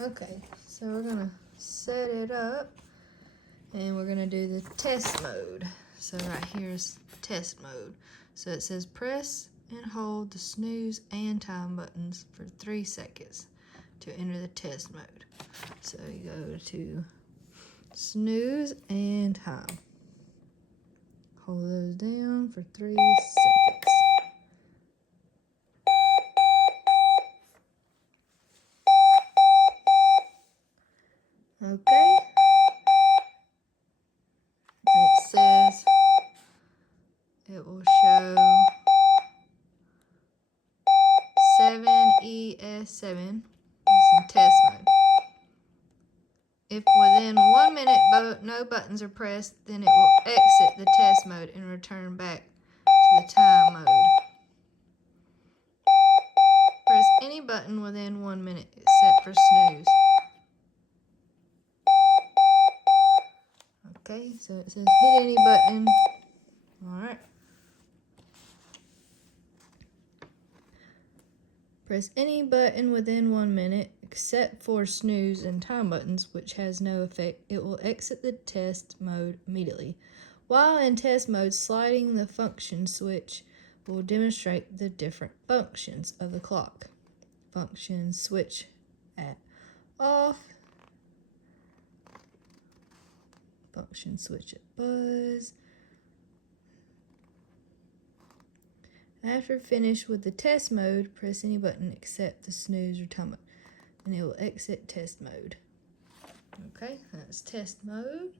Okay, so we're gonna set it up and we're gonna do the test mode. So right here's test mode. So it says press and hold the snooze and time buttons for 3 seconds to enter the test mode. So you go to snooze and time. Hold those down for 3 seconds. Okay. It says it will show 7ES7 is in test mode. If within 1 minute no buttons are pressed, then it will exit the test mode and return back to the time mode. Press any button within 1 minute except for snooze. Okay, so it says hit any button. Alright. Press any button within 1 minute except for snooze and time buttons, which has no effect. It will exit the test mode immediately. While in test mode, sliding the function switch will demonstrate the different functions of the clock. Function switch at off. Function switch at buzz. After finish with the test mode, press any button except the snooze or time button, and it will exit test mode. Okay, that's test mode.